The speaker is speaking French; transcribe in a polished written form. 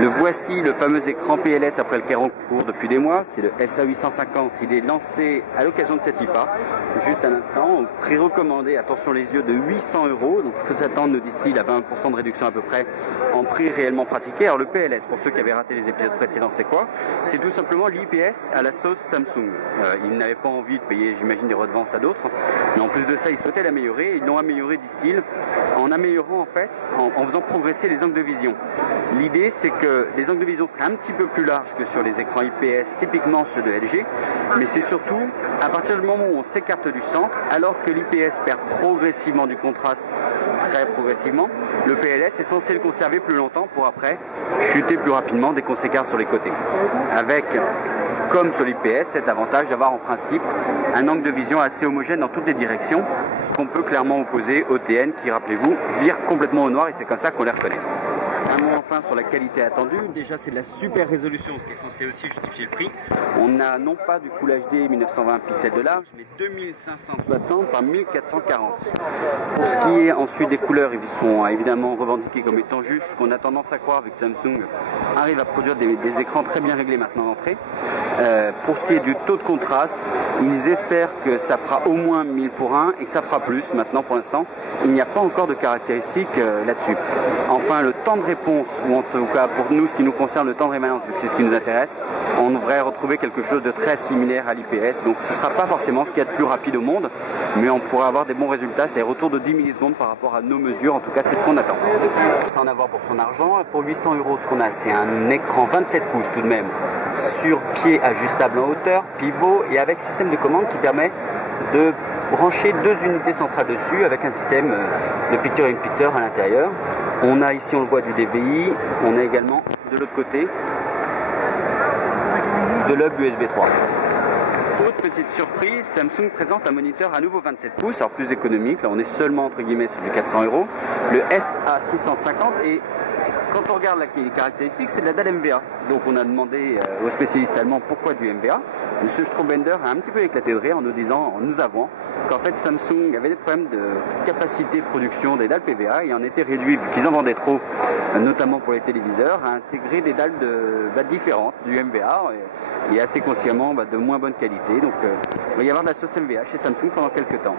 Le voici, le fameux écran PLS après lequel on court depuis des mois. C'est le SA850. Il est lancé à l'occasion de cette IFA. Juste un instant, au prix recommandé, attention les yeux, de 800 €. Donc il faut s'attendre, nous disent-ils, à 20% de réduction à peu près en prix réellement pratiqué. Alors le PLS, pour ceux qui avaient raté les épisodes précédents, c'est quoi? C'est tout simplement l'IPS à la sauce Samsung. Ils n'avaient pas envie de payer, j'imagine, des redevances à d'autres. Mais en plus de ça, ils souhaitaient l'améliorer. Ils l'ont amélioré, disent-ils, en améliorant en fait, en faisant progresser les angles de vision. L'idée, c'est que les angles de vision seraient un petit peu plus larges que sur les écrans IPS, typiquement ceux de LG, mais c'est surtout à partir du moment où on s'écarte du centre, alors que l'IPS perd progressivement du contraste, très progressivement, le PLS est censé le conserver plus longtemps pour après chuter plus rapidement dès qu'on s'écarte sur les côtés. Avec, comme sur l'IPS, cet avantage d'avoir en principe un angle de vision assez homogène dans toutes les directions, ce qu'on peut clairement opposer au TN qui, rappelez-vous, vire complètement au noir et c'est comme ça qu'on les reconnaît. Un mot enfin sur la qualité attendue. Déjà, c'est de la super résolution, ce qui est censé aussi justifier le prix. On a non pas du Full HD 1920 pixels de large, mais 2560 par 1440. Pour ce qui est ensuite des couleurs, ils sont évidemment revendiqués comme étant justes, qu'on a tendance à croire, vu que Samsung arrive à produire des écrans très bien réglés maintenant d'entrée. Pour ce qui est du taux de contraste, ils espèrent que ça fera au moins 1000 pour 1 et que ça fera plus. Maintenant, pour l'instant, il n'y a pas encore de caractéristiques là-dessus. Enfin, le temps de réponse, ou en tout cas pour nous, ce qui nous concerne, le temps de rémanence, vu que c'est ce qui nous intéresse, on devrait retrouver quelque chose de très similaire à l'IPS. Donc ce ne sera pas forcément ce qu'il y a de plus rapide au monde, mais on pourrait avoir des bons résultats, c'est-à-dire autour de 10 millisecondes par rapport à nos mesures. En tout cas, c'est ce qu'on attend. Sans en avoir pour son argent, pour 800 €, ce qu'on a, c'est un écran 27 pouces tout de même, sur pied ajustable en hauteur, pivot, et avec système de commande qui permet de brancher deux unités centrales dessus avec un système de picture-in-picture à l'intérieur. On a ici, on le voit, du DVI. On a également de l'autre côté de l'hub USB 3. Autre petite surprise, Samsung présente un moniteur à nouveau 27 pouces, alors plus économique. Là, on est seulement entre guillemets sur du 400 €. Le SA650 et quand on regarde les caractéristiques, c'est de la dalle MVA. Donc on a demandé aux spécialistes allemands pourquoi du MVA. Monsieur Strobender a un petit peu éclaté de rire en nous disant, en nous avouant, qu'en fait Samsung avait des problèmes de capacité de production des dalles PVA et en était réduit, vu qu'ils en vendaient trop, notamment pour les téléviseurs, à intégrer des dalles différentes du MVA et assez consciemment de moins bonne qualité. Donc il va y avoir de la sauce MVA chez Samsung pendant quelques temps.